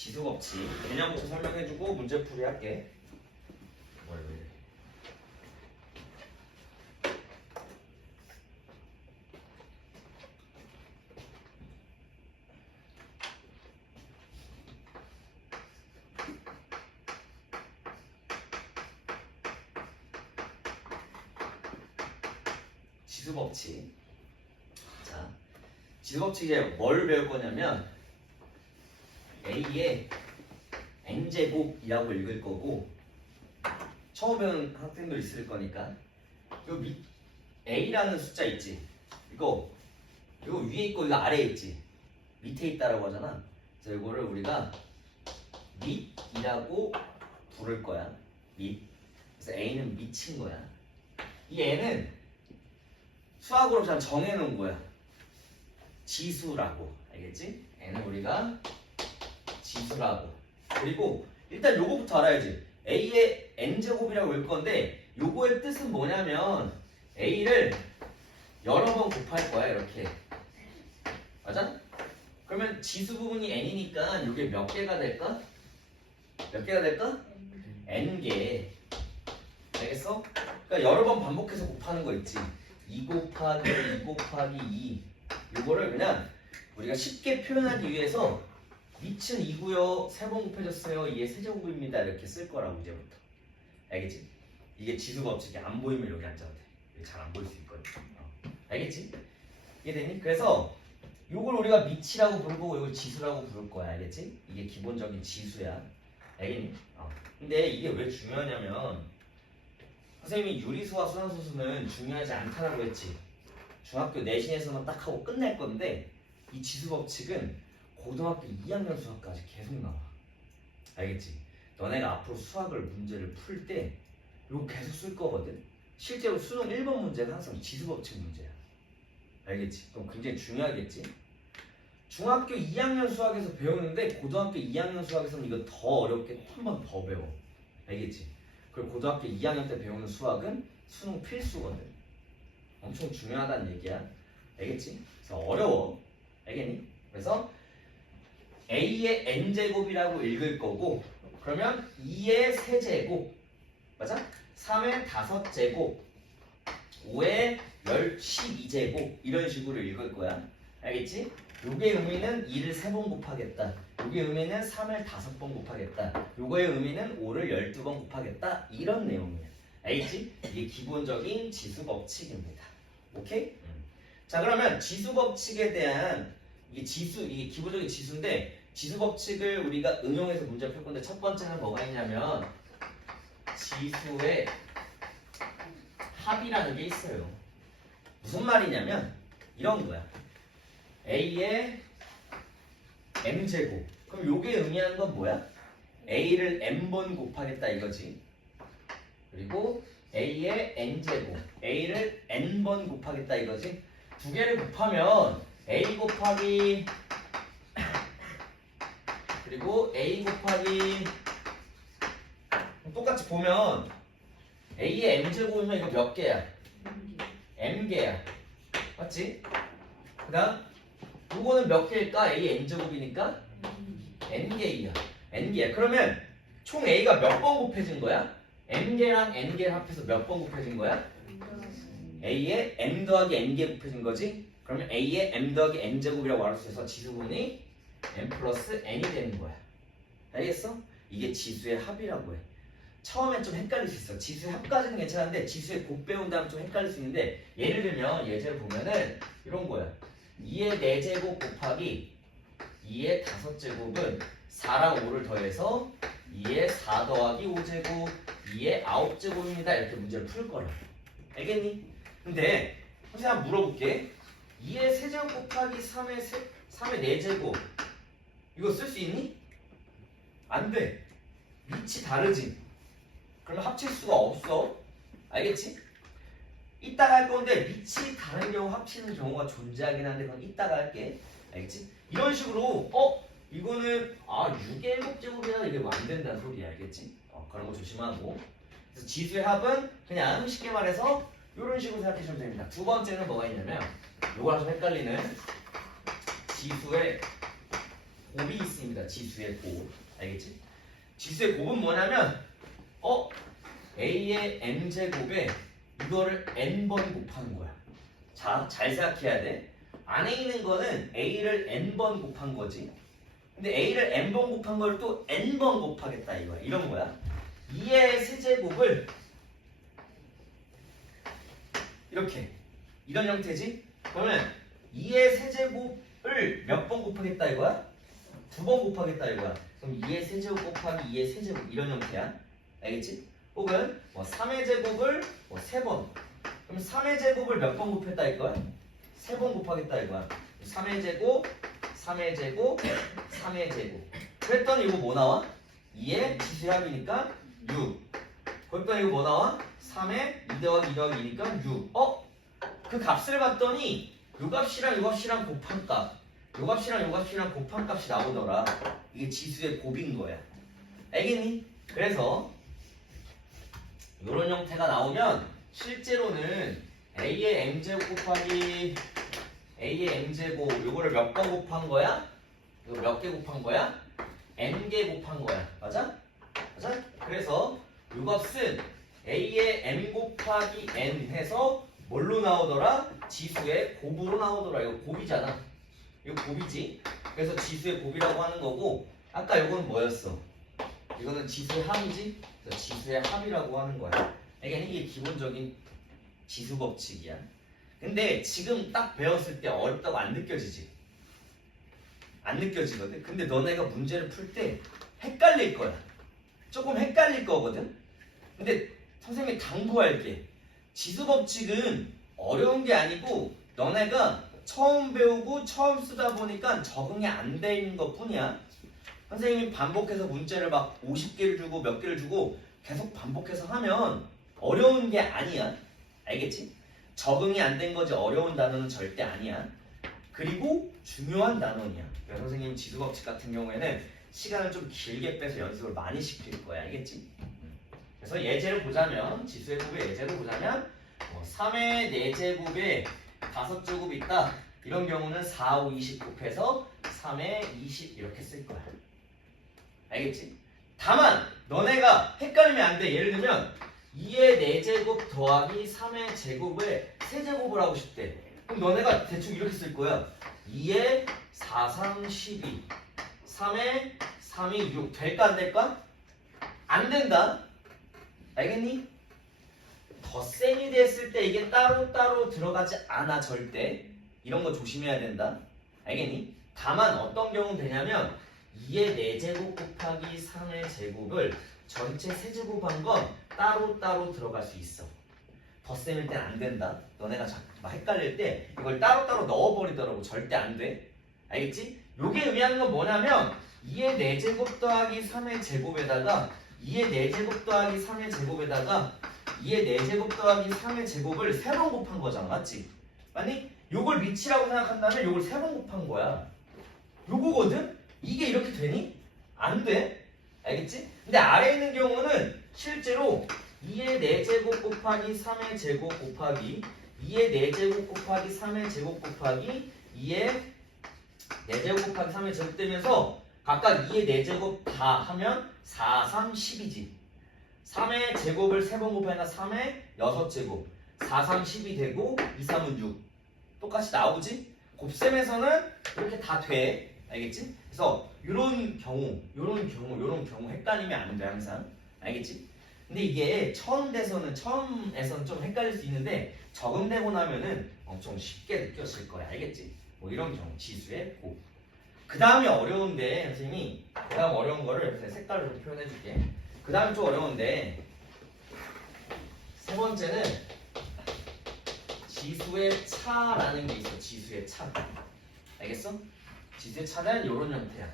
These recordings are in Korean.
지수 법칙 개념부터 설명해주고 문제풀이 할게. 뭘 왜? 지수 법칙. 자, 지수 법칙에 뭘 배울 거냐면 A의 n제곱이라고 읽을 거고, 처음 배우는 학생들 있을 거니까 요 A라는 숫자 있지? 이거 위에 있고 이거 아래에 있지? 밑에 있다라고 하잖아. 그래서 이거를 우리가 밑이라고 부를 거야. 밑. 그래서 A는 밑인 거야. 이 N은 수학으로 그냥 정해놓은 거야. 지수라고. 알겠지? N은 우리가 지수라고. 그리고 일단 요거부터 알아야지. A의 n제곱이라고 할 건데 요거의 뜻은 뭐냐면 A를 여러 번 곱할 거야. 이렇게. 맞아? 그러면 지수 부분이 n이니까 요게 몇 개가 될까? 몇 개가 될까? n개. 알겠어? 그러니까 여러 번 반복해서 곱하는 거 있지. 2 곱하기 2 곱하기 2. 요거를 그냥 우리가 쉽게 표현하기 위해서 밑은 2고요. 3번 곱해줬어요. 2의 세제곱입니다. 이렇게 쓸 거라고 이제부터. 알겠지? 이게 지수 법칙이 안 보이면 여기 앉아도 돼. 잘 안 보일 수 있거든. 알겠지? 이해되니? 그래서 요걸 우리가 밑이라고 부르고 이걸 지수라고 부를 거야. 알겠지? 이게 기본적인 지수야. 알겠니? 근데 이게 왜 중요하냐면 선생님이 유리수와 수산수수는 중요하지 않다라고 했지. 중학교 내신에서만 딱 하고 끝날 건데 이 지수 법칙은 고등학교 2학년 수학까지 계속 나와. 알겠지? 너네가 앞으로 수학을 문제를 풀 때 이거 계속 쓸 거거든. 실제로 수능 1번 문제가 항상 지수 법칙 문제야. 알겠지? 그럼 굉장히 중요하겠지? 중학교 2학년 수학에서 배우는데 고등학교 2학년 수학에서는 이거 더 어렵게 한 번 더 배워. 알겠지? 그리고 고등학교 2학년 때 배우는 수학은 수능 필수거든. 엄청 중요하다는 얘기야. 알겠지? 그래서 어려워. 알겠니? 그래서 A의 n제곱이라고 읽을 거고, 그러면 2의 세제곱, 맞아? 3의 5제곱, 5의 12제곱 이런 식으로 읽을 거야. 알겠지? 요게 의미는 2를 3번 곱하겠다. 요게 의미는 3을 5번 곱하겠다. 요거의 의미는 5를 12번 곱하겠다. 이런 내용이야. 알겠지? 이게 기본적인 지수 법칙입니다. 오케이? 자, 그러면 지수 법칙에 대한 이게 기본적인 지수인데 지수 법칙을 우리가 응용해서 문제 풀 건데 첫 번째는 뭐가 있냐면 지수의 합이라는 게 있어요. 무슨 말이냐면 이런 거야. A의 m제곱. 그럼 요게 의미하는 건 뭐야? A를 m번 곱하겠다 이거지. 그리고 A의 n제곱. A를 n번 곱하겠다 이거지. 두 개를 곱하면 A 곱하기 그리고 A 곱하기 똑같이 보면 A의 m제곱이면 이거 몇 개야? m개야. 맞지? 그 다음 요거는 몇 개일까? A n제곱이니까 n개야. n개야. 그러면 총 A가 몇 번 곱해진 거야? m개랑 n개를 합해서 몇 번 곱해진 거야? A의 m 더하기 n개 곱해진 거지? 그러면 A의 m 더하기 n제곱이라고 말할 수 있어서 지수분이 m 플러스 n이 되는 거야. 알겠어? 이게 지수의 합이라고 해. 처음엔 좀 헷갈릴 수 있어. 지수의 합까지는 괜찮은데 지수의 곱 배운 다음 좀 헷갈릴 수 있는데 예를 들면 예제를 보면은 이런 거야. 2의 4제곱 곱하기 2의 5제곱은 4랑 5를 더해서 2의 4 더하기 5제곱 2의 9제곱입니다. 이렇게 문제를 풀 거라. 알겠니? 근데 선생님 한번 물어볼게. 2의 세제곱 곱하기 3의 4제곱 이거 쓸 수 있니? 안 돼. 위치 다르지? 그러면 합칠 수가 없어. 알겠지? 이따가 할 건데 위치 다른 경우 합치는 경우가 존재하긴 한데 그건 이따가 할게. 알겠지? 이런 식으로 이거는 6의 7제곱이야 이게 뭐 안 된다는 소리야. 알겠지? 그런 거 조심하고. 그래서 지수의 합은 그냥 쉽게 말해서 이런 식으로 생각하시면 됩니다. 두 번째는 뭐가 있냐면 요거랑 좀 헷갈리는 지수의 곱이 있습니다. 지수의 곱. 알겠지? 지수의 곱은 뭐냐면 a의 m제곱에 이거를 n번 곱하는 거야. 자, 잘 생각해야 돼. 안에 있는 거는 a를 n번 곱한 거지. 근데 a를 n번 곱한 걸 또 n번 곱하겠다 이거야. 이런 거야. 2의 세제곱을 이렇게 이런 형태지? 그러면 2의 세제곱을 몇 번 곱하겠다 이거야? 2번 곱하겠다 이거야. 그럼 2의 세제곱 곱하기 2의 세제곱 이런 형태야. 알겠지? 혹은 3의 제곱을 3번. 그럼 3의 제곱을 몇 번 곱했다 이거야? 3번 곱하겠다 이거야. 3의 제곱, 3의 제곱, 3의 제곱. 그랬더니 이거 뭐 나와? 2의 지수합이니까 6. 그랬더니 이거 뭐 나와? 3의 2 더하기 2 더하기 2니까 6. 그 값을 봤더니 요 값이랑 요 값이랑 곱한 값, 요 값이랑 요 값이랑 곱한 값이 나오더라. 이게 지수의 곱인 거야. 알겠니? 그래서 이런 형태가 나오면 실제로는 a의 m제곱 곱하기 a의 m제곱 요거를 몇 번 곱한 거야? 이거 몇 개 곱한 거야? n개 곱한 거야. 맞아? 맞아? 그래서 요 값은 a의 m 곱하기 n 해서 뭘로 나오더라? 지수의 곱으로 나오더라. 이거 곱이잖아. 이거 곱이지. 그래서 지수의 곱이라고 하는 거고, 아까 이거는 뭐였어? 이거는 지수의 합이지. 그래서 지수의 합이라고 하는 거야. 이게 기본적인 지수 법칙이야. 근데 지금 딱 배웠을 때 어렵다고 안 느껴지지? 안 느껴지거든. 근데 너네가 문제를 풀 때 헷갈릴 거야. 조금 헷갈릴 거거든. 근데 선생님이 당부할게. 지수 법칙은 어려운 게 아니고 너네가 처음 배우고 처음 쓰다 보니까 적응이 안 돼 있는 것 뿐이야. 선생님이 반복해서 문제를 막 50개를 주고 몇 개를 주고 계속 반복해서 하면 어려운 게 아니야. 알겠지? 적응이 안 된 거지 어려운 단어는 절대 아니야. 그리고 중요한 단원이야. 그래서 선생님 지수 법칙 같은 경우에는 시간을 좀 길게 빼서 연습을 많이 시킬 거야. 알겠지? 그래서 예제를 보자면 지수의 곱의 예제를 보자면 3의 4제곱에 5제곱이 있다. 이런 경우는 4, 5, 20 곱해서 3의 20 이렇게 쓸 거야. 알겠지? 다만 너네가 헷갈리면 안 돼. 예를 들면 2의 4제곱 더하기 3의 제곱을 세제곱을 하고 싶대. 그럼 너네가 대충 이렇게 쓸 거야. 2의 4, 3, 12 3의 3이 6 될까 안 될까? 안 된다. 알겠니? 덧셈이 됐을 때 이게 따로따로 들어가지 않아 절대. 이런 거 조심해야 된다. 알겠니? 다만 어떤 경우는 되냐면 2의 4제곱 곱하기 3의 제곱을 전체 세제곱한 건 따로따로 들어갈 수 있어. 덧셈일 땐 안 된다. 너네가 막 헷갈릴 때 이걸 따로따로 넣어버리더라고. 절대 안 돼. 알겠지? 요게 의미하는 건 뭐냐면 2의 4제곱 더하기 3의 제곱에다가 2의 4제곱 더하기 3의 제곱에다가 2의 4제곱 더하기 3의 제곱을 3번 곱한 거잖아. 맞지? 아니? 요걸 밑이라고 생각한다면 요걸 3번 곱한 거야. 요거거든? 이게 이렇게 되니? 안 돼. 알겠지? 근데 아래에 있는 경우는 실제로 2의 4제곱 곱하기 3의 제곱 곱하기 2의 4제곱 곱하기 3의 제곱 곱하기 2의 4제곱 곱하기 3의 제곱 되면서 각각 2의 4제곱 다 하면 4, 3, 10이지. 3의 제곱을 3번 곱하니까 3의 6제곱 4, 3, 10이 되고 2, 3은 6 똑같이 나오지? 곱셈에서는 이렇게 다 돼. 알겠지? 그래서 요런 경우 헷갈리면 안 돼 항상. 알겠지? 근데 이게 처음에서는 좀 헷갈릴 수 있는데 적응되고 나면은 엄청 쉽게 느껴질 거야. 알겠지? 뭐 이런 경우 지수의 곱. 그 다음이 어려운데 선생님이 그 다음 어려운 거를 색깔로 표현해 줄게. 그 다음이 좀 어려운데 세 번째는 지수의 차라는 게 있어. 지수의 차. 알겠어? 지수의 차는 이런 형태야.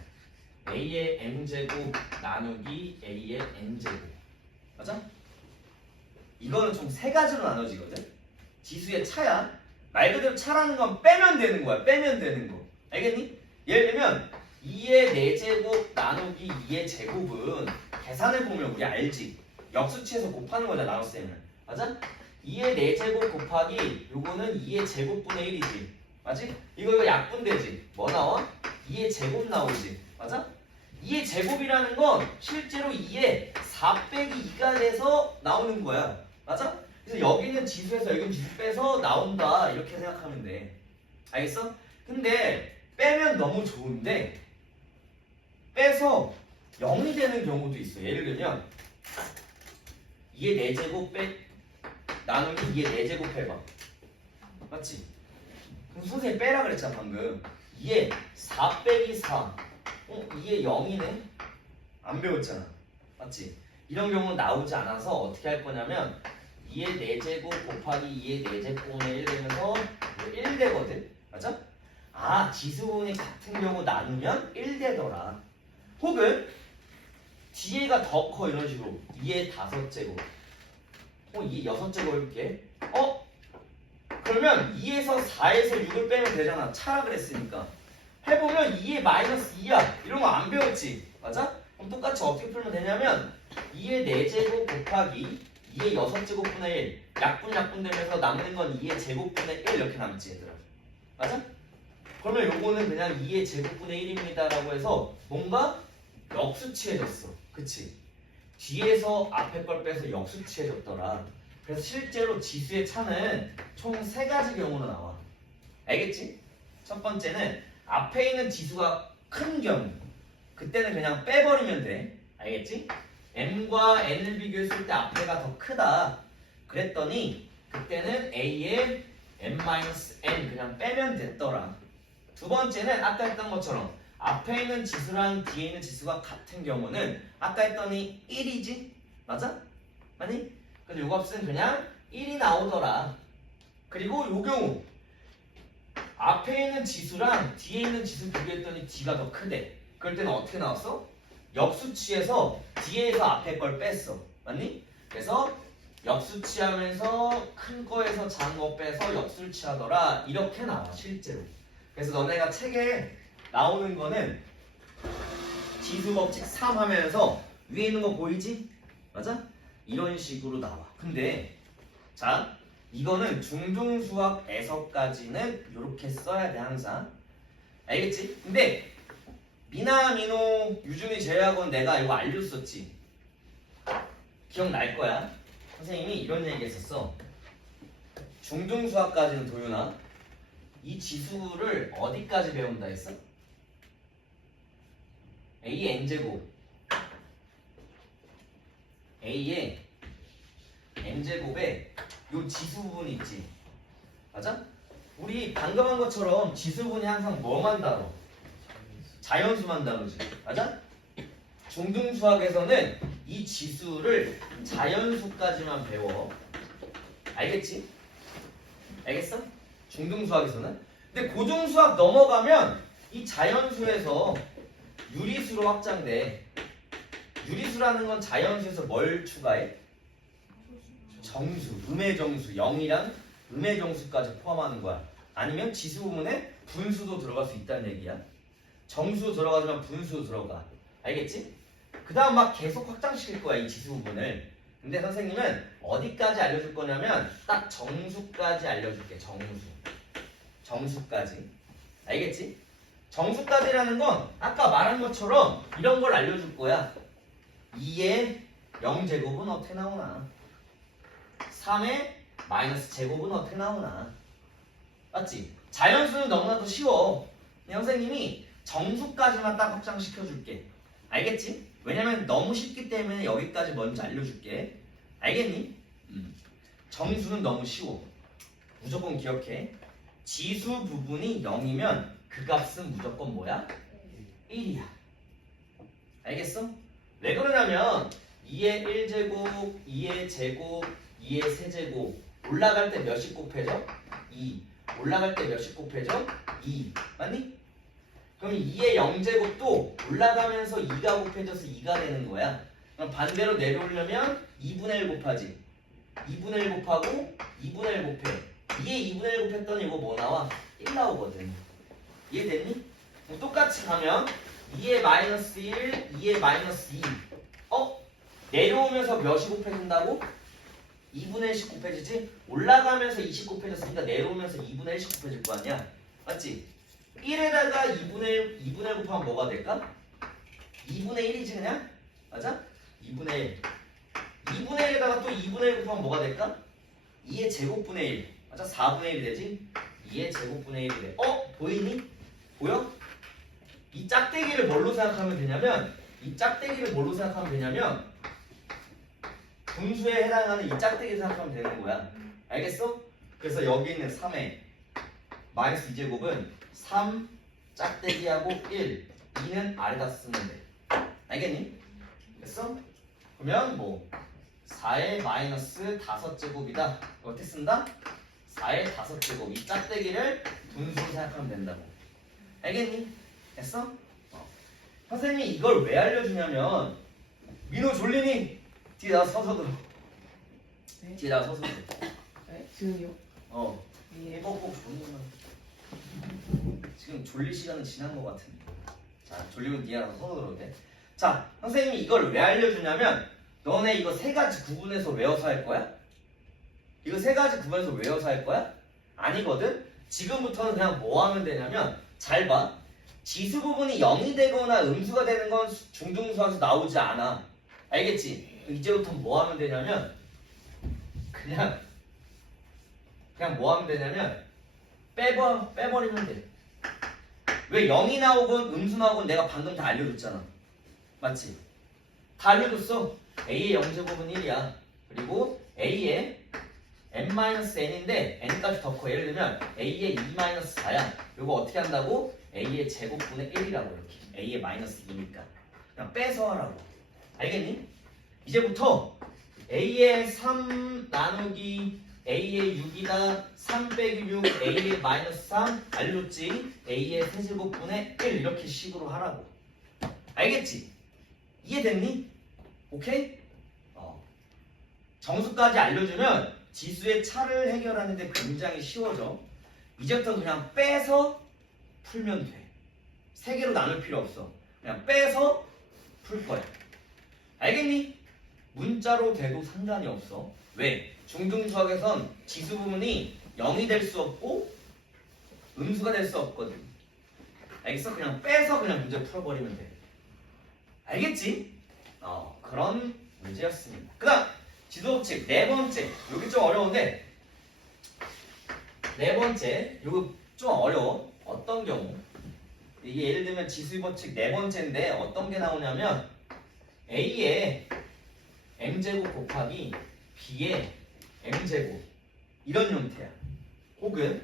a의 m제곱 나누기 a의 n제곱. 맞아? 이거는 총 세 가지로 나눠지거든. 지수의 차야. 말 그대로 차라는 건 빼면 되는 거야. 빼면 되는 거. 알겠니? 예를 들면 2의 4제곱 나누기 2의 제곱은 계산을 보면 우리 알지? 역수치에서 곱하는 거잖아. 나눗셈을. 맞아? 2의 4제곱 곱하기 요거는 2의 제곱분의 1이지. 맞지? 이거 약분되지? 뭐 나와? 2의 제곱 나오지. 맞아? 2의 제곱이라는 건 실제로 2의 4 빼기 2가 돼서 나오는 거야. 맞아? 그래서 여기는 지수에서 여기는 지수 빼서 나온다. 이렇게 생각하면 돼. 알겠어? 근데 빼면 너무 좋은데 빼서 0이 되는 경우도 있어. 예를 들면 2의 4제곱 나누기 2의 4제곱 해봐. 맞지? 그럼 선생님 빼라 그랬잖아 방금. 2의 4 빼기 4 2의 0이네? 안 배웠잖아. 맞지? 이런 경우는 나오지 않아서 어떻게 할 거냐면 2의 4제곱 곱하기 2의 4제곱분의 1 되면서 1 되거든? 맞아? 아, 지수분이 같은 경우 나누면 1 되더라. 혹은 뒤에가 더 커 이런 식으로 2의 5제곱 2의 6제곱 해볼게. 그러면 2에서 4에서 6을 빼면 되잖아. 차라 그랬으니까. 해보면 2의 마이너스 2야. 이런 거 안 배웠지? 맞아? 그럼 똑같이 어떻게 풀면 되냐면 2의 4제곱 곱하기 2의 6제곱분의 1 약분 되면서 남는 건 2의 제곱분의 1 이렇게 남지 얘들아. 맞아? 그러면 요거는 그냥 2의 제곱분의 1입니다 라고 해서 뭔가 역수치해졌어. 그치? 뒤에서 앞에 걸 빼서 역수치해졌더라. 그래서 실제로 지수의 차는 총 3가지 경우로 나와. 알겠지? 첫 번째는 앞에 있는 지수가 큰 경우. 그때는 그냥 빼버리면 돼. 알겠지? m과 n을 비교했을 때 앞에가 더 크다. 그랬더니 그때는 a의 m-n 그냥 빼면 됐더라. 두 번째는 아까 했던 것처럼 앞에 있는 지수랑 뒤에 있는 지수가 같은 경우는 아까 했더니 1이지? 맞아? 맞니? 근데 요 값은 그냥 1이 나오더라. 그리고 요 경우 앞에 있는 지수랑 뒤에 있는 지수 비교했더니 뒤가 더 크대. 그럴 때는 어떻게 나왔어? 역수치해서 뒤에서 앞에 걸 뺐어. 맞니? 그래서 역수치하면서 큰 거에서 작은 거 빼서 역수치하더라. 이렇게 나와 실제로. 그래서 너네가 책에 나오는 거는 지수 법칙 3 하면서 위에 있는 거 보이지? 맞아? 이런 식으로 나와. 근데 자 이거는 중등수학에서까지는 이렇게 써야 돼 항상. 알겠지? 근데 미나, 민호, 유준이 제외하고는 내가 이거 알려줬었지. 기억날 거야. 선생님이 이런 얘기 했었어. 중등수학까지는 도윤아 이 지수를 어디까지 배운다 했어? A의 n제곱 A의 n제곱에 요 지수 부분이 있지. 맞아? 우리 방금 한 것처럼 지수 부분이 항상 뭐만 다뤄? 자연수만 다루지. 맞아? 중등수학에서는 이 지수를 자연수까지만 배워. 알겠지? 알겠어? 중등수학에서는. 근데 고등수학 넘어가면 이 자연수에서 유리수로 확장돼. 유리수라는 건 자연수에서 뭘 추가해? 정수, 음의 정수, 0이랑 음의 정수까지 포함하는 거야. 아니면 지수 부분에 분수도 들어갈 수 있다는 얘기야. 정수 들어가지만 분수 들어가. 알겠지? 그 다음 막 계속 확장시킬 거야 이 지수 부분을. 근데 선생님은 어디까지 알려줄 거냐면 딱 정수까지 알려줄게. 정수까지. 알겠지? 정수까지라는 건 아까 말한 것처럼 이런 걸 알려줄 거야. 2의 0제곱은 어떻게 나오나? 3의 마이너스 제곱은 어떻게 나오나? 맞지? 자연수는 너무나도 쉬워. 근데 선생님이 정수까지만 딱 확장시켜줄게. 알겠지? 왜냐면 너무 쉽기 때문에 여기까지 먼저 알려줄게. 알겠니? 정수는 너무 쉬워. 무조건 기억해. 지수 부분이 0이면 그 값은 무조건 뭐야? 1이야. 알겠어? 왜 그러냐면 2의 1제곱, 2의 제곱, 2의 세제곱 올라갈 때 몇씩 곱해져? 2. 올라갈 때 몇씩 곱해져? 2. 맞니? 그럼 2의 0제곱도 올라가면서 2가 곱해져서 2가 되는 거야. 그럼 반대로 내려오려면 2분의 1 곱하지. 2분의 1 곱하고 2분의 1 곱해. 2에 2분의 1 곱했더니 이거 뭐 나와? 1 나오거든. 이해됐니? 똑같이 가면 2의 마이너스 1, 2의 마이너스 2. 내려오면서 몇이 곱해진다고? 2분의 1씩 곱해지지? 올라가면서 2씩 곱해졌으니까 내려오면서 2분의 1씩 곱해질 거 아니야? 맞지? 1에다가 2분의 1 곱하면 뭐가 될까? 2분의 1이지 그냥? 맞아? 2분의 1. 2분의 1에다가 또 2분의 1 곱하면 뭐가 될까? 2의 제곱분의 1. 맞아? 4분의 1이 되지? 2의 제곱분의 1이 돼. 보이니? 보여? 이 짝대기를 뭘로 생각하면 되냐면 분수에 해당하는 이 짝대기 생각하면 되는 거야. 알겠어? 그래서 여기 있는 3의 마이너스 2제곱은 3 짝대기하고 1 2는 아래다 쓰면 돼. 알겠니? 됐어? 그러면 뭐 4의 마이너스 5제곱이다. 어떻게 쓴다? 4의 5제곱. 이 짝대기를 분수로 생각하면 된다고. 알겠니? 됐어? 선생님이 이걸 왜 알려주냐면 민호 졸리니? 뒤에 나와서 서서 들어. 네? 뒤에 나와서 서서 들어. 네? 지금요? 예. 꼭 졸리구나. 지금 졸릴 시간은 지난 것 같은데. 자, 졸리면 뒤에 나와서 서서 들어도 돼. 자, 선생님이 이걸 왜 알려주냐면 너네 이거 세 가지 구분해서 외워서 할 거야? 이거 세 가지 구분해서 외워서 할 거야? 아니거든? 지금부터는 그냥 뭐 하면 되냐면 잘 봐. 지수 부분이 0이 되거나 음수가 되는 건 중등수학에서 나오지 않아. 알겠지? 이제부터 뭐 하면 되냐면 그냥 뭐 하면 되냐면 빼버리면 돼. 왜 0이 나오건 음수 나오건 내가 방금 다 알려줬잖아. 맞지? 다 알려줬어. A의 0제곱은 1이야. 그리고 A의 n-n인데 n까지 더 커. 예를 들면 A의 2-4야. 이거 어떻게 한다고? A의 제곱분의 1이라고 이렇게. A의 마이너스 2니까. 그냥 빼서 하라고. 알겠니? 이제부터 A의 3 나누기 A의 6이다. 3 빼기 6 A의 마이너스 3 알려줬지? A의 세제곱분의 1 이렇게 식으로 하라고. 알겠지? 이해됐니? 오케이? 정수까지 알려주면 지수의 차를 해결하는데 굉장히 쉬워져. 이제부터 그냥 빼서 풀면 돼. 세 개로 나눌 필요 없어. 그냥 빼서 풀 거야. 알겠니? 문자로 돼도 상관이 없어. 왜? 중등수학에선 지수 부분이 0이 될 수 없고 음수가 될 수 없거든. 알겠어? 그냥 빼서 그냥 문제 풀어버리면 돼. 알겠지? 그런 문제였습니다. 그 다음 지수법칙 네 번째. 여기 좀 어려운데 네 번째 이거 좀 어려워. 어떤 경우 이게 예를 들면 지수법칙 네 번째인데 어떤 게 나오냐면 A의 m제곱 곱하기 B의 m제곱 이런 형태야. 혹은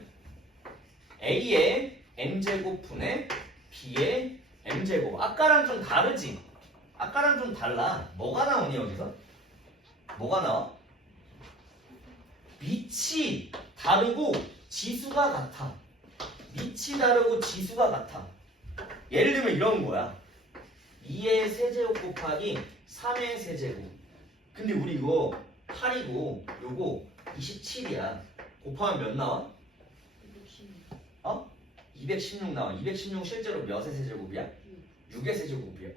A의 m제곱 분의 B의 m제곱. 아까랑 좀 다르지? 아까랑 좀 달라. 뭐가 나오니 여기서? 뭐가 나와? 밑이 다르고 지수가 같아. 밑이 다르고 지수가 같아. 예를 들면 이런 거야. 2의 세제곱 곱하기 3의 세제곱. 근데 우리 이거 8이고 요거 27이야. 곱하면 몇 나와? 216 나와. 216 실제로 몇의 세제곱이야? 6의 세제곱이야.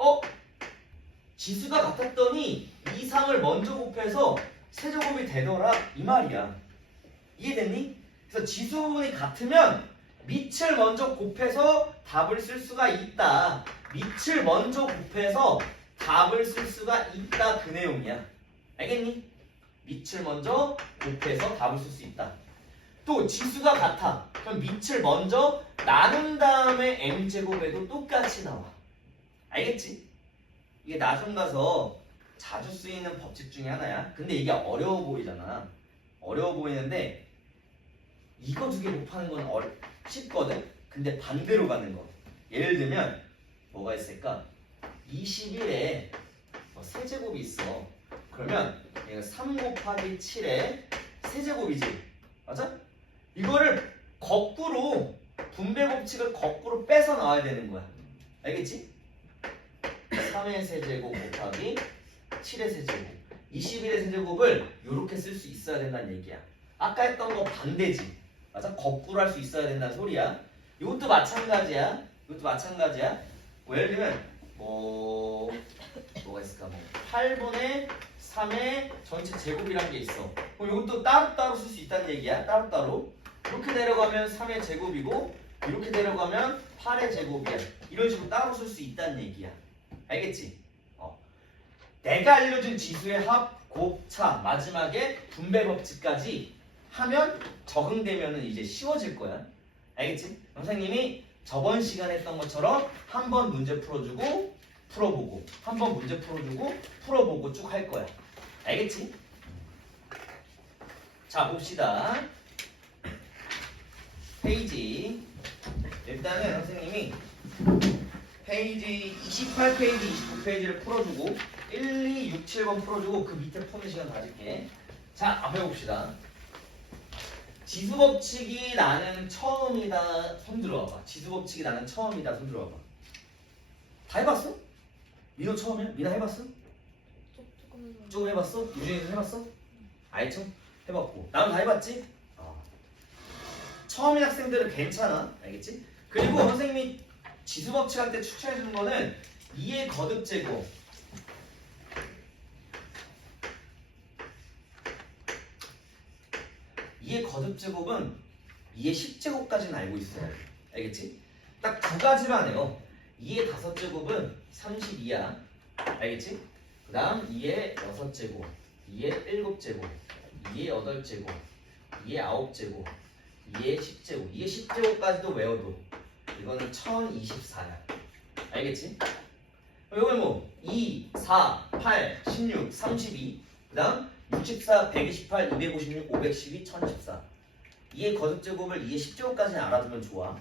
지수가 같았더니 2, 3을 먼저 곱해서 세제곱이 되더라 이 말이야. 이해됐니? 그래서 지수 부분이 같으면 밑을 먼저 곱해서 답을 쓸 수가 있다. 밑을 먼저 곱해서 답을 쓸 수가 있다 그 내용이야. 알겠니? 밑을 먼저 곱해서 답을 쓸 수 있다. 또 지수가 같아. 그럼 밑을 먼저 나눈 다음에 m제곱에도 똑같이 나와. 알겠지? 이게 나중 가서 자주 쓰이는 법칙 중에 하나야. 근데 이게 어려워 보이잖아. 어려워 보이는데 이거 두 개 곱하는 건 쉽거든? 근데 반대로 가는 거. 예를 들면 뭐가 있을까? 21에 세제곱이 있어. 그러면 얘가 3 곱하기 7의 세제곱이지. 맞아? 이거를 거꾸로 분배 법칙을 거꾸로 빼서 나와야 되는 거야. 알겠지? 3의 세제곱 곱하기 7의 세제곱. 21의 세제곱을 이렇게 쓸 수 있어야 된다는 얘기야. 아까 했던 거 반대지. 맞아? 거꾸로 할 수 있어야 된다는 소리야. 이것도 마찬가지야. 예를 들면 뭐가 있을까? 8분의 3의 전체 제곱이란 게 있어. 그럼 이것도 따로따로 쓸 수 있다는 얘기야. 따로따로. 이렇게 내려가면 3의 제곱이고 이렇게 내려가면 8의 제곱이야. 이런 식으로 따로 쓸 수 있다는 얘기야. 알겠지? 내가 알려준 지수의 합, 곱, 차 마지막에 분배 법칙까지 하면 적응되면 이제 쉬워질 거야. 알겠지? 선생님이 저번 시간에 했던 것처럼 한 번 문제 풀어주고 풀어보고 한 번 문제 풀어주고 풀어보고 쭉 할 거야. 알겠지? 자 봅시다. 페이지 일단은 선생님이 페이지 28페이지 29페이지를 풀어주고 1, 2, 6, 7번 풀어주고 그 밑에 푸는 시간 가질게. 자 앞에 봅시다. 지수법칙이 나는 처음이다. 손 들어와봐. 지수법칙이 나는 처음이다. 손 들어와봐. 다 해봤어? 민호 처음이야? 미나 해봤어? 조금 해봤어? 유진이도 해봤어? 알죠? 해봤고 나는 다 해봤지? 처음인 학생들은 괜찮아. 알겠지? 그리고 선생님이 지수법칙 할 때 추천해주는 거는 2의 거듭제곱 2의 거듭제곱은 2의 10제곱까지는 알고 있어요. 알겠지? 딱 두 가지만 해요. 2의 5제곱은 32야. 알겠지? 그 다음 2의 6제곱 2의 7제곱 2의 8제곱 2의 9제곱 2의 10제곱 2의 10제곱까지도 외워도 이거는 1024야. 알겠지? 이건 뭐 2, 4, 8, 16, 32 그 다음 64, 128, 256, 512, 1014 2의 거듭제곱을 2의 10제곱까지는 알아두면 좋아.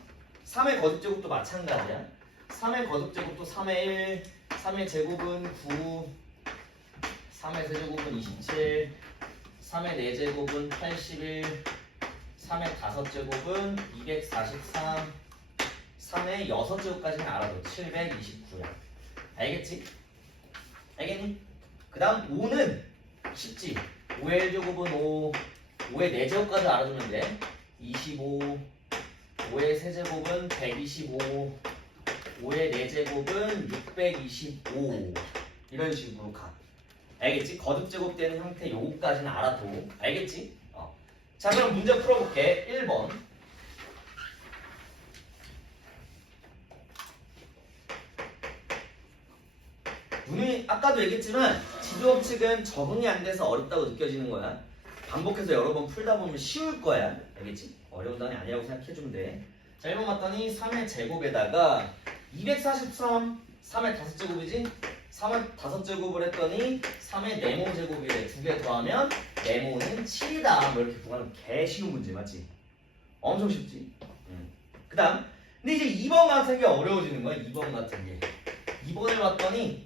3의 거듭제곱도 마찬가지야. 3의 거듭제곱도 3의 1, 3의 제곱은 9 3의 세제곱은 27 3의 4제곱은 81 3의 5제곱은 243 3의 6제곱까지는 알아도 729야. 알겠지? 알겠니? 그 다음 5는 쉽지. 5의 1제곱은 5 5의 4제곱까지 알아두면 돼. 25 5의 세제곱은 125 5의 4제곱은 625 이런 식으로 가. 알겠지? 거듭제곱 되는 형태 요거까지는 알아도. 알겠지? 자 그럼 문제 풀어볼게. 1번 눈이 아까도 얘기했지만 지수법칙은 적응이 안 돼서 어렵다고 느껴지는 거야. 반복해서 여러 번 풀다 보면 쉬울 거야. 알겠지? 어려운 단위 아니라고 생각해주면 돼. 자 1번 봤더니 3의 제곱에다가 243 3의 5제곱이지? 3의 5제곱을 했더니 3의 네모 제곱이래. 두 개 더하면 네모는 7이다. 뭐 이렇게 구하는 개 쉬운 문제 맞지? 엄청 쉽지? 그 다음 근데 이제 2번 같은 게 어려워지는 거야. 2번 같은 게 2번을 봤더니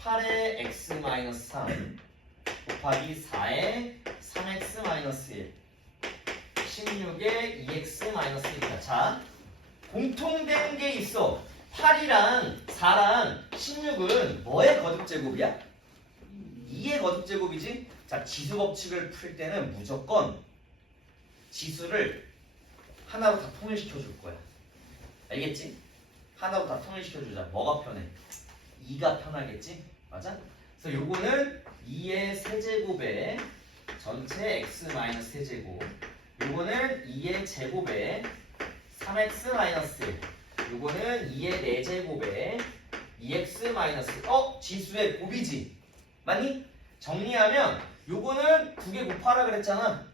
8의 x-3 곱하기 4의 3x-1 16의 2x-1이다. 자 공통된 게 있어. 8이랑 4랑 16은 뭐의 거듭제곱이야? 2의 거듭제곱이지? 자 지수법칙을 풀 때는 무조건 지수를 하나로 다 통일시켜 줄 거야. 알겠지? 하나로 다 통일시켜 주자. 뭐가 편해? 2가 편하겠지? 맞아? 그래서 요거는 2의 세제곱에 전체 x-세제곱 요거는 2의 제곱에 3x-1 요거는 2의 4제곱에 2x- 지수의 곱이지? 맞니? 정리하면 요거는 2개 곱하라 그랬잖아.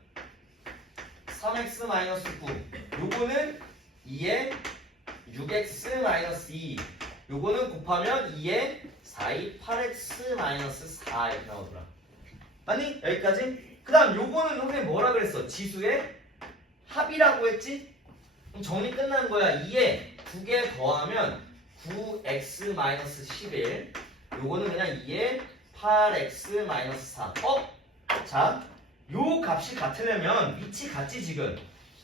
3x-9 요거는 2의 6x-2 요거는 곱하면 2의 4의 8x-4 이렇게 나오더라. 맞니? 여기까지? 그 다음 요거는 선생님 뭐라 그랬어? 지수의 합이라고 했지? 그럼 정리 끝난 거야. 2에 2개 더하면 9x-11 요거는 그냥 2에 8x-4 자, 요 값이 같으려면 위치 같지 지금?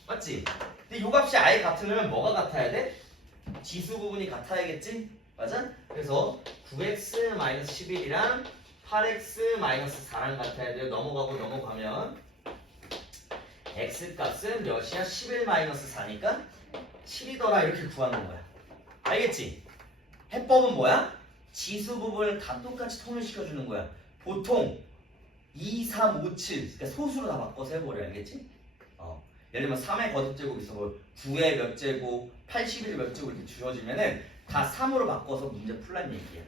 맞지? 근데 요 값이 아예 같으려면 뭐가 같아야 돼? 지수 부분이 같아야겠지? 맞아? 그래서 9x-11이랑 8x-4랑 같아야 돼요. 넘어가고 넘어가면 x값은 몇이야? 11-4니까 7이더라 이렇게 구하는 거야. 알겠지? 해법은 뭐야? 지수 부분을 다 똑같이 통일시켜주는 거야. 보통 2, 3, 5, 7 그러니까 소수로 다 바꿔서 해버려. 알겠지? 예를 들면 3의 거듭제곱 있어. 뭐 9의 몇 제곱, 81 몇 제곱 이렇게 주어지면은 다 3으로 바꿔서 문제 풀란 얘기야.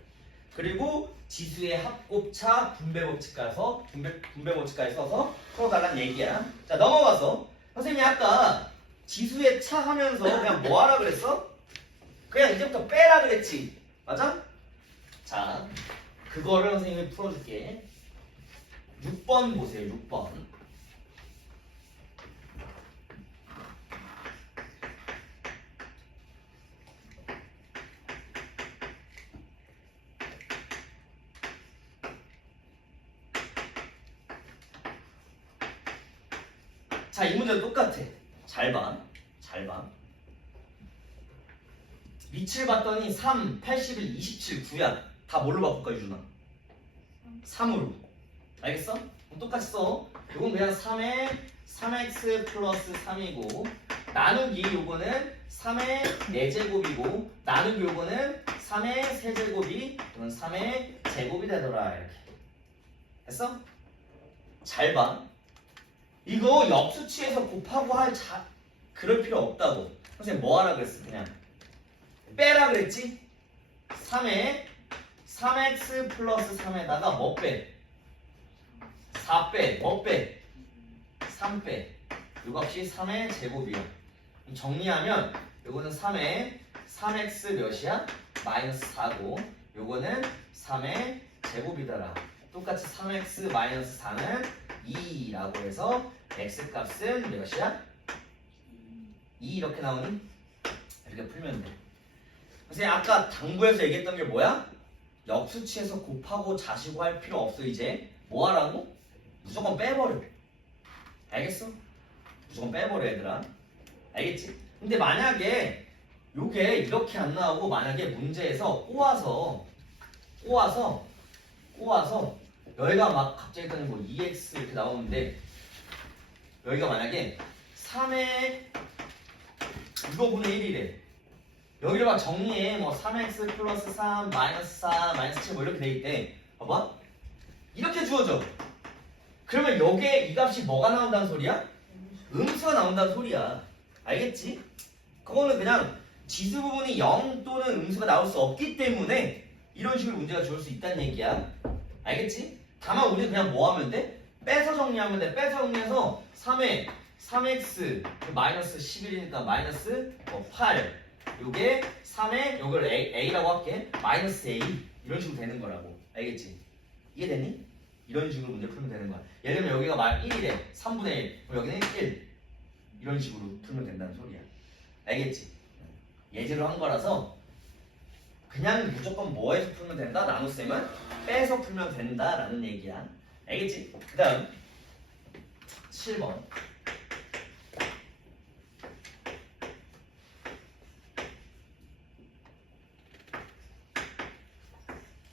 그리고 지수의 합곱차 분배 법칙까지 써서 풀어달라는 얘기야. 자, 넘어가서 선생님이 아까 지수의 차 하면서 그냥 뭐 하라 그랬어? 그냥 이제부터 빼라 그랬지. 맞아? 자, 그거를 선생님이 풀어줄게. 6번 보세요. 6번. 자, 이 문제도 똑같아. 잘 봐. 잘 봐. 밑을 봤더니 3, 81, 27, 9야. 다 뭘로 바꿀까, 유준아? 3으로. 알겠어? 그럼 똑같이 써. 이건 그냥 3의 3x 플러스 3이고 나누기 요거는 3의 4제곱이고 나누기 요거는 3의 세제곱이 이건 3의 제곱이 되더라. 이렇게. 됐어? 잘 봐. 이거 역수치에서 곱하고 그럴 필요 없다고. 선생님 뭐 하라 그랬어? 그냥 빼라 그랬지? 3에 3x 플러스 3에다가 뭐 빼? 4 빼. 뭐 빼? 3 빼. 요 값이 3의 제곱이야. 정리하면 요거는 3의 3x 몇이야? 마이너스 4고 요거는 3의 제곱이더라. 똑같이 3x 마이너스 4는 2라고 해서 x 값은 몇이야? 2 이렇게 나오니? 이렇게 풀면 돼. 선생님 아까 당부에서 얘기했던 게 뭐야? 역수치에서 곱하고 자시고 할 필요 없어. 이제 뭐 하라고? 무조건 빼버려. 알겠어? 무조건 빼버려 얘들아. 알겠지? 근데 만약에 요게 이렇게 안 나오고 만약에 문제에서 꼬아서 여기가 막 갑자기 뭐 2x 이렇게 나오는데 여기가 만약에 3의 이거분의 1이래. 여기를 막 정리해. 뭐 3x 플러스 3 마이너스 4 마이너스 7 뭐 이렇게 돼 있대. 봐봐. 이렇게 주어져. 그러면 여기에 이 값이 뭐가 나온다는 소리야? 음수가 나온다는 소리야. 알겠지? 그거는 그냥 지수 부분이 0 또는 음수가 나올 수 없기 때문에 이런 식으로 문제가 주어질 수 있다는 얘기야. 알겠지? 다만 우리는 그냥 뭐 하면 돼? 빼서 정리하면 돼. 빼서 정리해서 3에 3x 마이너스 11이니까 마이너스 8 요게 3에 요걸 a라고 할게. 마이너스 a 이런 식으로 되는 거라고. 알겠지? 이해됐니? 이런 식으로 문제 풀면 되는 거야. 예를 들면 여기가 1이래. 3분의 1 그럼 여기는 1 이런 식으로 풀면 된다는 소리야. 알겠지? 예제로 한 거라서 그냥 무조건 뭐해서 풀면 된다? 나눗셈은 빼서 풀면 된다라는 얘기야. 알겠지? 그 다음 7번.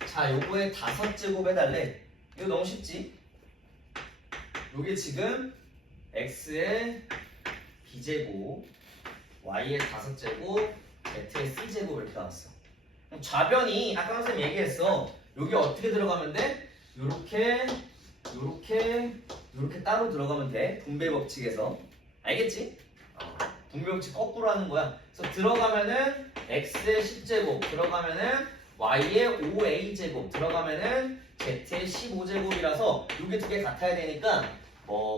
자, 요거에 5제곱 해달래. 이거 너무 쉽지? 요게 지금 x의 b제곱, y의 5제곱, z의 c제곱 이렇게 나왔어. 그럼 좌변이 아까 선생님 얘기했어. 여기 어떻게 들어가면 돼? 요렇게 따로 들어가면 돼. 분배 법칙에서. 알겠지? 분배 법칙 거꾸로 하는 거야. 그래서 들어가면은 x의 10제곱, 들어가면은 y의 5a제곱, 들어가면은 z의 15제곱이라서 요게 두 개 같아야 되니까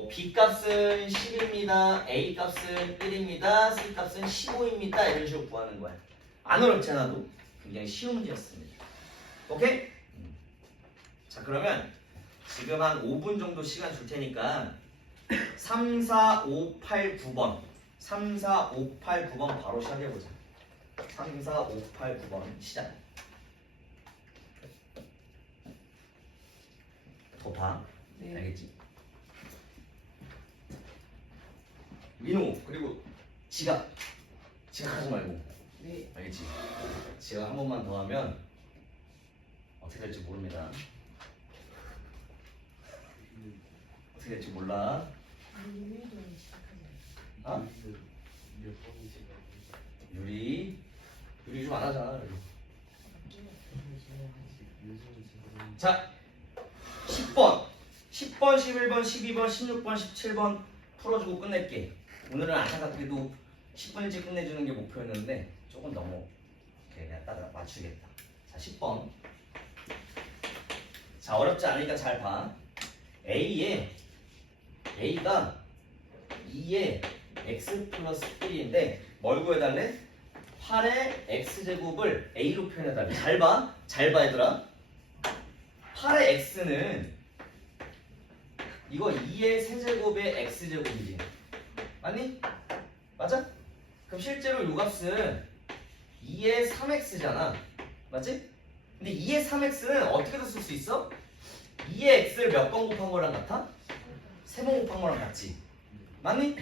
b 값은 10입니다. a 값은 1입니다. c 값은 15입니다. 이런 식으로 구하는 거야. 안 어렵지 않아도 굉장히 쉬운 문제였습니다. 오케이? 자, 그러면 지금 한 5분 정도 시간 줄 테니까 3, 4, 5, 8, 9번 3, 4, 5, 8, 9번 바로 시작해보자. 3, 4, 5, 8, 9번 시작. 더 봐. 네. 알겠지? 민호 그리고 지각하지 말고. 네. 알겠지? 지각 한 번만 더 하면 어떻게 될지 모릅니다. 어떻게 될지 몰라. 어? 유리 좀 안 하자. 자, 10번, 11번, 12번, 16번, 17번 풀어주고 끝낼게. 오늘은 안타깝게도 10분 일찍 끝내주는 게 목표였는데 조금 너무 이렇게 그냥 따라 맞추겠다. 자, 10번. 자, 어렵지 않으니까 잘 봐. A가 2의 x 플러스 1인데 뭘 구해달래? 8의 x제곱을 A로 표현해달래. 잘 봐. 잘 봐, 얘들아. 8의 x는 이거 2의 세제곱의 x제곱이지. 맞니? 맞아? 그럼 실제로 요 값은 2의 3x잖아. 맞지? 근데 2의 3x는 어떻게도 쓸 수 있어? 2의 x를 몇 번 곱한 거랑 같아? 3번 곱한 거랑 같지. 맞니?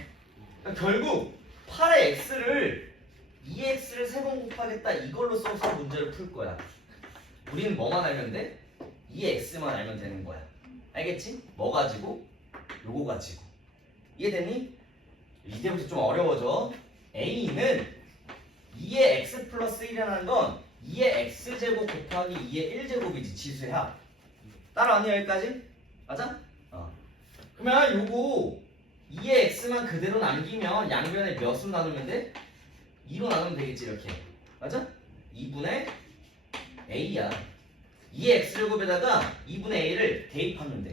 그러니까 결국 8의 x를 2의 x를 3번 곱하겠다 이걸로 써서 문제를 풀 거야. 우리는 뭐만 알면 돼? 2의 x만 알면 되는 거야. 알겠지? 뭐 가지고? 요거 가지고. 이해됐니? 이제부터 좀 어려워져. A는 2의 x 플러스 1이라는 건 2의 x제곱 곱하기 2의 1제곱이지. 지수의 합. 따라왔니 여기까지? 맞아? 그러면 요거 2의 x만 그대로 남기면 양변에 몇으로 나누면 돼? 2로 나누면 되겠지 이렇게. 맞아? 2분의 a야. 2의 x제곱에다가 2분의 a를 대입하면 돼.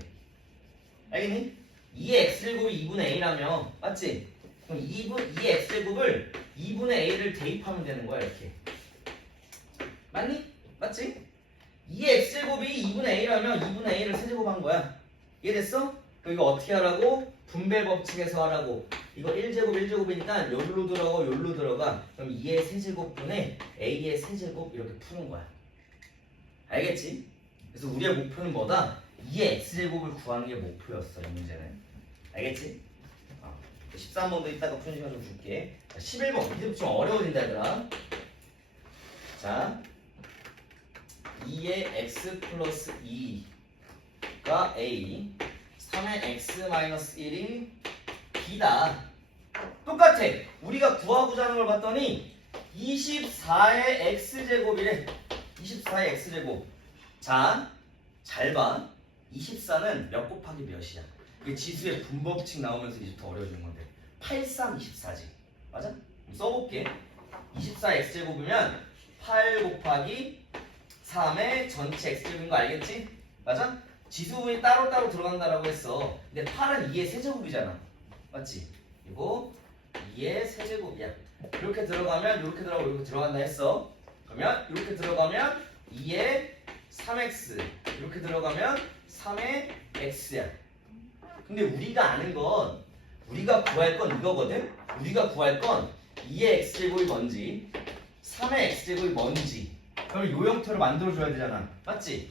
알겠니? 2의 x제곱이 2분의 a라며. 맞지? 그럼 2의 x제곱을 2분의 a를 대입하면 되는 거야 이렇게. 맞니? 맞지? 2의 x제곱이 2분의 a라면 2분의 a를 세제곱한 거야. 이해됐어? 그럼 이거 어떻게 하라고? 분배 법칙에서 하라고. 이거 1제곱 1제곱이니까 여기로 들어가고 여기로 들어가. 그럼 2의 세제곱분의 a의 세제곱 이렇게 푸는 거야. 알겠지? 그래서 우리의 목표는 뭐다? 2의 x제곱을 구하는 게 목표였어 이 문제는. 알겠지? 13번도 이따가 푸는 시간 좀 줄게. 자, 11번 이제부터 좀 어려워진다 얘들아. 자 2의 x 플러스 2가 a 3의 x 마이너스 1이 b다. 똑같아. 우리가 구하고자 하는 걸 봤더니 24의 x제곱이래. 24의 x제곱. 자, 잘 봐. 24는 몇 곱하기 몇이야? 이게 지수의 분법칙 나오면서 이제 더 어려워지는 건데 8, 3, 24지. 맞아? 써볼게. 24의 x제곱이면 8 곱하기 3의 전체 x제곱인 거 알겠지? 맞아? 지수분이 따로따로 들어간다라고 했어. 근데 8은 2의 세제곱이잖아. 맞지? 이거 2의 세제곱이야. 이렇게 들어가면 이렇게 들어가고 이렇게 들어간다 했어. 그러면 이렇게 들어가면 2의 3x 이렇게 들어가면 3의 x야. 근데 우리가 아는 건 우리가 구할 건 이거거든? 우리가 구할 건 2의 x제곱이 뭔지 3의 x제곱이 뭔지 그러면 요 형태로 만들어줘야 되잖아. 맞지?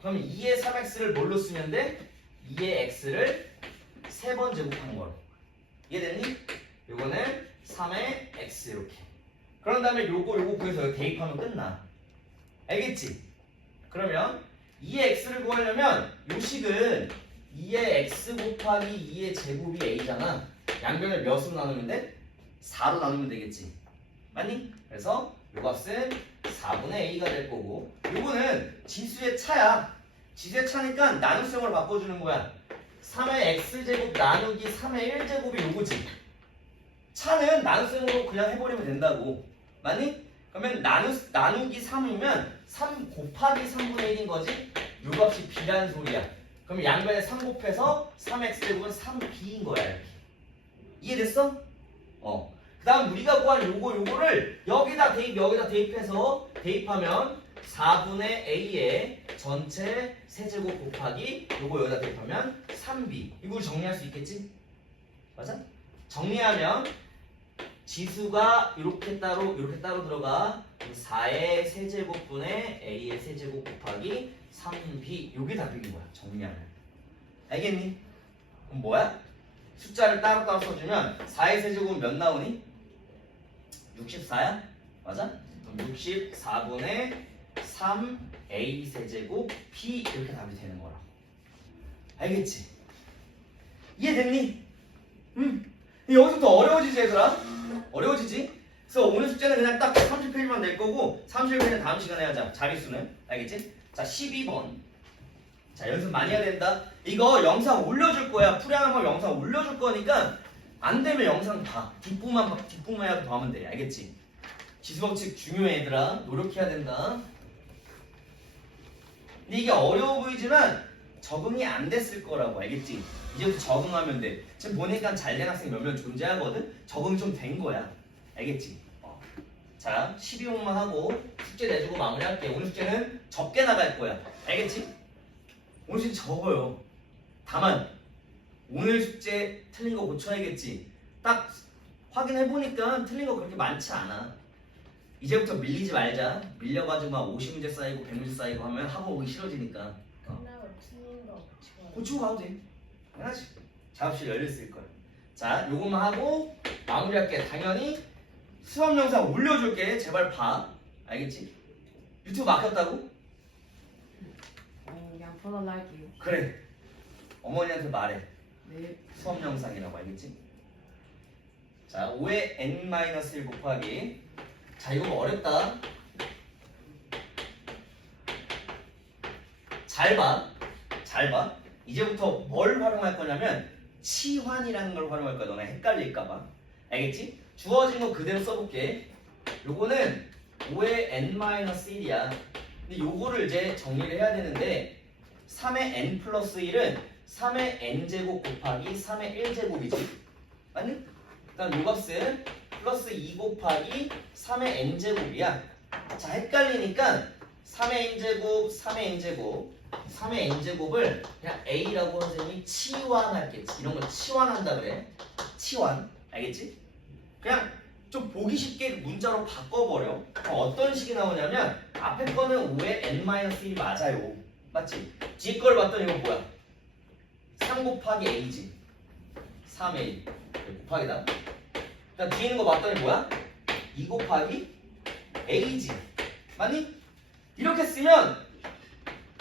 그럼 2의 3x를 뭘로 쓰면 돼? 2의 x를 3번 제곱한 거로. 이해됐니? 요거는 3의 x 이렇게. 그런 다음에 요거 구해서 대입하면 끝나. 알겠지? 그러면 2의 x를 구하려면 요 식은 2의 x 곱하기 2의 제곱이 a잖아. 양변을 몇으로 나누면 돼? 4로 나누면 되겠지. 맞니? 그래서 요 값은 4분의 a가 될 거고 요거는 지수의 차야. 지수의 차니까 나눗셈으로 바꿔주는 거야. 3의 x제곱 나누기 3의 1제곱이 요거지. 차는 나눗셈으로 그냥 해버리면 된다고. 맞니? 그러면 나누기 3이면 3 곱하기 3분의 1인 거지? 요 값이 b라는 소리야. 그럼 양변에 3 곱해서 3x제곱은 3b인 거야 이렇게. 이해됐어? 그 다음 우리가 구한 요거를 여기다 대입해서 대입하면 4분의 a의 전체 세제곱 곱하기 요거 여기다 대입하면 3b. 이거 정리할 수 있겠지? 맞아? 정리하면 지수가 이렇게 따로 들어가. 4의 세제곱분의 a의 세제곱 곱하기 3b. 요게 답인 거야. 정리하면. 알겠니? 그럼 뭐야? 숫자를 따로따로 써주면 4의 세제곱은 몇 나오니? 64야? 맞아? 그럼 64분의 3a 세제곱 b 이렇게 답이 되는 거라. 알겠지? 이해됐니? 여기서부터 어려워지지 얘들아? 어려워지지? 그래서 오늘 숙제는 그냥 딱 30페이지만 낼 거고 30페이지는 다음 시간에 하자. 자릿수는. 알겠지? 자 12번. 자 연습 많이 해야 된다. 이거 영상 올려줄 거야. 풀이하는 영상 올려줄 거니까 안 되면 영상 봐. 뒷부분만 더 하면 돼. 알겠지? 지수법칙 중요해 얘들아. 노력해야 된다. 근데 이게 어려워 보이지만 적응이 안 됐을 거라고 알겠지? 이제부터 적응하면 돼. 지금 보니까 잘 된 학생 몇 명 존재하거든? 적응이 좀 된 거야. 알겠지? 자, 12호만 하고 숙제 내주고 마무리할게. 오늘 숙제는 적게 나갈 거야. 알겠지? 오늘 숙제 적어요. 다만 오늘 숙제 틀린 거 고쳐야겠지. 딱 확인해보니까 틀린 거 그렇게 많지 않아. 이제부터 밀리지 말자. 밀려가지고 막 50문제 쌓이고 100문제 쌓이고 하면 학원 오기 싫어지니까. 끝나고 틀린 거 고치고. 고치고 가도 돼. 당연하지. 작업실 열려있을 거야. 자, 요것만 하고 마무리할게. 당연히 수업 영상 올려줄게. 제발 봐. 알겠지? 유튜브 막혔다고? 그냥 풀어날게요. 그래. 어머니한테 말해. 네. 수업 영상이라고 알겠지? 자, 5의 n-1 곱하기. 자, 이거 어렵다. 잘 봐. 잘 봐. 이제부터 뭘 활용할 거냐면 치환이라는 걸 활용할 거야. 너네 헷갈릴까봐. 알겠지? 주어진 거 그대로 써볼게. 요거는 5의 n-1이야. 근데 요거를 이제 정리를 해야 되는데 3의 n 플러스 1은 3의 n제곱 곱하기 3의 1제곱이지. 맞니? 그다음 요 값은 플러스 2 곱하기 3의 n제곱이야. 자, 헷갈리니까 3의 n제곱, 3의 n제곱 3의 n제곱을 그냥 a라고 선생님이 치환할겠지. 이런 걸 치환한다 그래. 치환. 알겠지? 그냥 좀 보기 쉽게 문자로 바꿔버려. 어떤 식이 나오냐면 앞에 거는 5의 n-1이 맞아요. 맞지? 뒤에 걸 봤더니 이거 뭐야? 3 곱하기 a지. 3a 곱하기다. 그다음 뒤에 있는 거 봤더니 뭐야? 2 곱하기 a지. 맞니? 이렇게 쓰면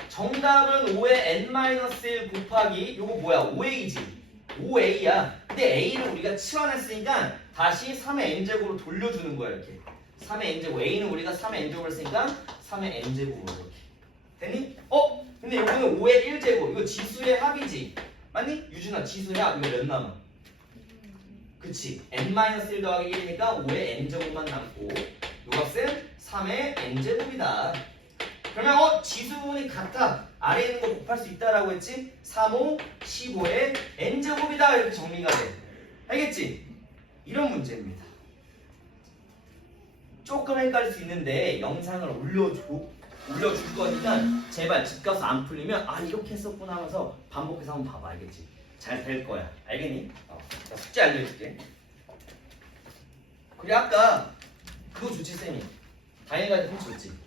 정답은 5의 n-1 곱하기 요거 뭐야? 5a지. 5a야. 근데 a를 우리가 치환했으니까 다시 3의 n제곱으로 돌려주는 거야. 이렇게 3의 n제곱. a는 우리가 3의 n제곱을 했으니까 3의 n제곱으로 이렇게 됐니? 근데 요거는 5의 1제곱. 이거 지수의 합이지. 맞니? 유준아, 지수의 합 이거 몇 남아? 그치. n-1 더하기 1이니까 5의 n제곱만 남고 요 값은 3의 n제곱이다. 그러면 지수분이 같아. 아래에 있는 거 곱할 수 있다라고 했지? 3, 5, 15의 n제곱이다. 이렇게 정리가 돼. 알겠지? 이런 문제입니다. 조금 헷갈릴 수 있는데 영상을 올려줄 거니까 제발 집 가서 안 풀리면 아 이렇게 했었구나 하면서 반복해서 한번 봐봐. 알겠지? 잘 될 거야. 알겠니? 자, 숙제 알려줄게. 그래 아까 그거 좋지 쌤이. 당일까지 펜치 좋지?